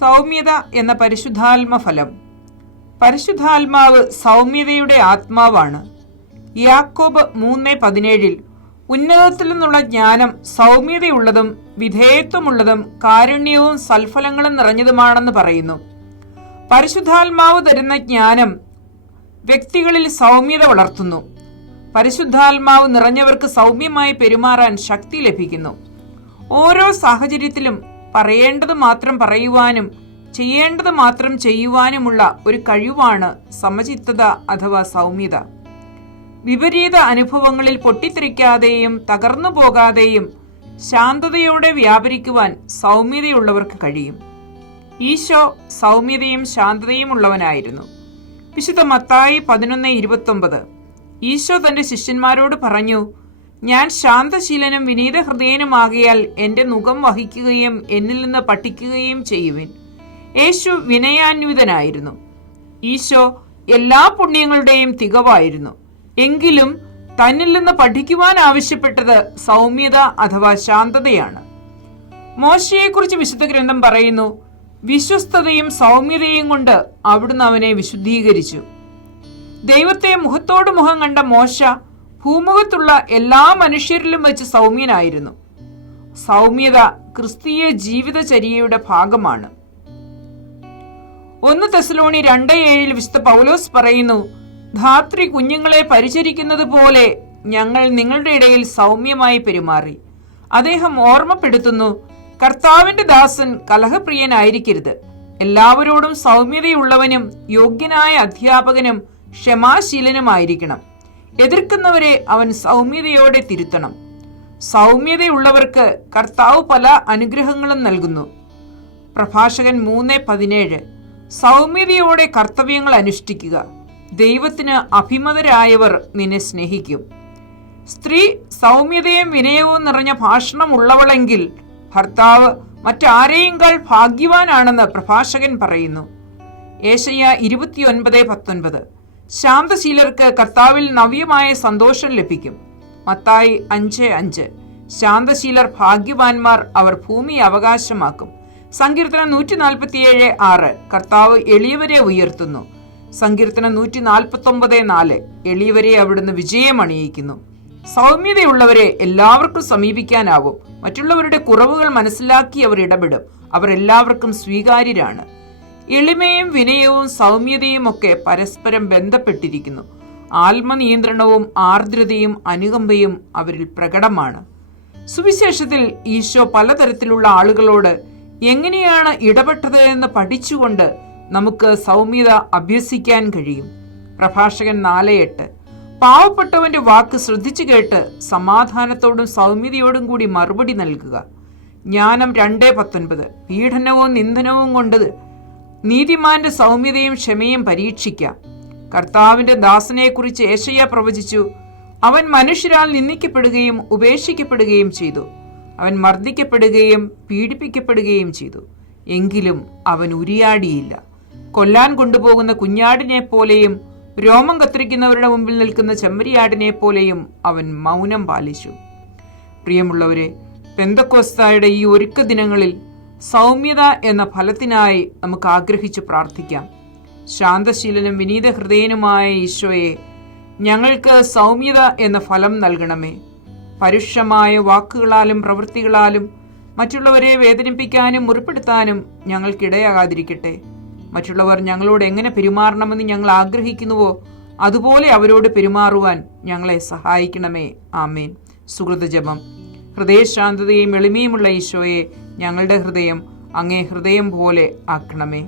സൗമ്യത എന്ന പരിശുദ്ധാത്മ ഫലം പരിശുദ്ധാത്മാവ് സൗമ്യതയുടെ ആത്മാവാണ്. യാക്കോബ് മൂന്ന് പതിനേഴിൽ ഉന്നതത്തിൽ നിന്നുള്ള ജ്ഞാനം സൗമ്യതയുള്ളതും വിധേയത്വമുള്ളതും കാരുണ്യവും സൽഫലങ്ങളും നിറഞ്ഞതുമാണെന്ന് പറയുന്നു. പരിശുദ്ധാത്മാവ് തരുന്ന ജ്ഞാനം വ്യക്തികളിൽ സൗമ്യത വളർത്തുന്നു. പരിശുദ്ധാത്മാവ് നിറഞ്ഞവർക്ക് സൗമ്യമായി പെരുമാറാൻ ശക്തി ലഭിക്കുന്നു. ഓരോ സാഹചര്യത്തിലും പറയേണ്ടത് മാത്രം പറയുവാനും ചെയ്യേണ്ടത് മാത്രം ചെയ്യുവാനുമുള്ള ഒരു കഴിവാണ് സമചിത്തത അഥവാ സൗമ്യത. വിപരീത അനുഭവങ്ങളിൽ പൊട്ടിത്തെറിക്കാതെയും തകർന്നു പോകാതെയും ശാന്തതയോടെ വ്യാപരിക്കുവാൻ സൗമ്യതയുള്ളവർക്ക് കഴിയും. ഈശോ സൗമ്യതയും ശാന്തതയും ഉള്ളവനായിരുന്നു വിശുദ്ധ മത്തായി പതിനൊന്ന് ഇരുപത്തൊമ്പത്. ഈശോ തന്റെ ശിഷ്യന്മാരോട് പറഞ്ഞു ഞാൻ ശാന്തശീലനും വിനീത ഹൃദയനുമാകിയാൽ എന്റെ മുഖം വഹിക്കുകയും എന്നിൽ നിന്ന് പഠിക്കുകയും ചെയ്യുവിൻ. യേശു വിനയാന്വിതനായിരുന്നു. ഈശോ എല്ലാ പുണ്യങ്ങളുടെയും തികവായിരുന്നു. എങ്കിലും തന്നിൽ നിന്ന് പഠിക്കുവാൻ ആവശ്യപ്പെട്ടത് സൗമ്യത അഥവാ ശാന്തതയാണ്. മോശയെക്കുറിച്ച് വിശുദ്ധ ഗ്രന്ഥം പറയുന്നു വിശ്വസ്തതയും സൗമ്യതയും കൊണ്ട് അവിടുന്ന് അവനെ വിശുദ്ധീകരിച്ചു. ദൈവത്തെ മുഖത്തോട് മുഖം കണ്ട മോശ ഭൂമുഖത്തുള്ള എല്ലാ മനുഷ്യരിലും വെച്ച് സൗമ്യനായിരുന്നു. സൗമ്യത ക്രിസ്തീയ ജീവിതചര്യയുടെ ഭാഗമാണ്. ഒന്ന് തെസലോണി രണ്ട് ഏഴിൽ വിശുദ്ധ പൗലോസ് പറയുന്നു ധാത്രി കുഞ്ഞുങ്ങളെ പരിചരിക്കുന്നത് പോലെ ഞങ്ങൾ നിങ്ങളുടെ ഇടയിൽ സൗമ്യമായി പെരുമാറി. അദ്ദേഹം ഓർമ്മപ്പെടുത്തുന്നു കർത്താവിന്റെ ദാസൻ കലഹപ്രിയനായിരിക്കരുത്. എല്ലാവരോടും സൗമ്യതയുള്ളവനും യോഗ്യനായ അധ്യാപകനും ക്ഷമാശീലനുമായിരിക്കണം. എതിർക്കുന്നവരെ അവൻ സൗമ്യതയോടെ തിരുത്തണം. സൗമ്യതയുള്ളവർക്ക് കർത്താവ് പല അനുഗ്രഹങ്ങളും നൽകുന്നു. പ്രഭാഷകൻ മൂന്ന് പതിനേഴ്. സൗമ്യതയോടെ കർത്തവ്യങ്ങൾ അനുഷ്ഠിക്കുക. ദൈവത്തിന് അഭിമതരായവർ നിന്നെ സ്നേഹിക്കും. സ്ത്രീ സൗമ്യതയും വിനയവും നിറഞ്ഞ ഭാഷണമുള്ളവളെങ്കിൽ ഭർത്താവ് മറ്റാരെയുംകാൾ ഭാഗ്യവാനാണെന്ന് പ്രഭാഷകൻ പറയുന്നു. ഏഷയ്യ ഇരുപത്തിയൊൻപത് പത്തൊൻപത്. ശാന്തശീലർക്ക് കർത്താവിൽ നവ്യമായ സന്തോഷം ലഭിക്കും. മത്തായി അഞ്ച് അഞ്ച്. ശാന്തശീലർ ഭാഗ്യവാന്മാർ അവർ ഭൂമി അവകാശമാക്കും. സങ്കീർത്തനം നൂറ്റി നാൽപ്പത്തിയേഴ് ആറ്. കർത്താവ് എളിയവരെ ഉയർത്തുന്നു. സങ്കീർത്തനം നൂറ്റി നാൽപ്പത്തി ഒമ്പത് നാല്. എളിയവരെ അവിടുന്ന് വിജയമണിയിക്കുന്നു സൗമ്യതയുള്ളവരെ എല്ലാവർക്കും സമീപിക്കാനാവും. മറ്റുള്ളവരുടെ കുറവുകൾ മനസ്സിലാക്കി അവർ ഇടപെടും. അവർ എല്ലാവർക്കും സ്വീകാര്യരാണ്. എളിമയും വിനയവും സൗമ്യതയും ഒക്കെ പരസ്പരം ബന്ധപ്പെട്ടിരിക്കുന്നു. ആത്മനിയന്ത്രണവും ആർദ്രതയും അനുകമ്പയും അവരിൽ പ്രകടമാണ്. സുവിശേഷത്തിൽ ഈശോ പലതരത്തിലുള്ള ആളുകളോട് എങ്ങനെയാണ് ഇടപെട്ടത് എന്ന് പഠിച്ചുകൊണ്ട് നമുക്ക് സൗമ്യത അഭ്യസിക്കാൻ കഴിയും. പ്രഭാഷകൻ നാല് എട്ട്. പാവപ്പെട്ടവന്റെ വാക്ക് ശ്രദ്ധിച്ചു കേട്ട് സമാധാനത്തോടും സൗമ്യതയോടും കൂടി മറുപടി നൽകുക. ജ്ഞാനം രണ്ടേ പത്തൊൻപത്. പീഡനവും നിന്ദനവും കൊണ്ട് നീതിമാന്റെ സൗമ്യതയും ക്ഷമയും പരീക്ഷിക്കാം. കർത്താവിന്റെ ദാസനെക്കുറിച്ച് ഏഷയ്യ പ്രവചിച്ചു. അവൻ മനുഷ്യരാൽ നിന്ദിക്കപ്പെടുകയും ഉപേക്ഷിക്കപ്പെടുകയും ചെയ്തു. അവൻ മർദ്ദിക്കപ്പെടുകയും പീഡിപ്പിക്കപ്പെടുകയും ചെയ്തു. എങ്കിലും അവൻ ഉരിയാടിയില്ല. കൊല്ലാൻ കൊണ്ടുപോകുന്ന കുഞ്ഞാടിനെ പോലെയും രോമം കത്തിരിക്കുന്നവരുടെ മുമ്പിൽ നിൽക്കുന്ന ചെമ്മരിയാടിനെ പോലെയും അവൻ മൗനം പാലിച്ചു. പ്രിയമുള്ളവരെ പെന്തക്കോസ്തായുടെ ഈ ഒരുക്ക ദിനങ്ങളിൽ സൗമ്യത എന്ന ഫലത്തിനായി നമുക്ക് ആഗ്രഹിച്ച് പ്രാർത്ഥിക്കാം. ശാന്തശീലനും വിനീത ഹൃദയനുമായ ഈശോയെ ഞങ്ങൾക്ക് സൗമ്യത എന്ന ഫലം നൽകണമേ. പരുഷമായ വാക്കുകളാലും പ്രവൃത്തികളാലും മറ്റുള്ളവരെ വേദനിപ്പിക്കാനും മുറിപ്പെടുത്താനും ഞങ്ങൾക്കിടയാകാതിരിക്കട്ടെ. മറ്റുള്ളവർ ഞങ്ങളോട് എങ്ങനെ പെരുമാറണമെന്ന് ഞങ്ങൾ ആഗ്രഹിക്കുന്നുവോ അതുപോലെ അവരോട് പെരുമാറുവാൻ ഞങ്ങളെ സഹായിക്കണമേ. ആമേൻ. സുഹൃതജപം. ഹൃദയശാന്തതയും എളിമയുമുള്ള ഈശോയെ ഞങ്ങളുടെ ഹൃദയം അങ്ങേ ഹൃദയം പോലെ ആക്കണമേ.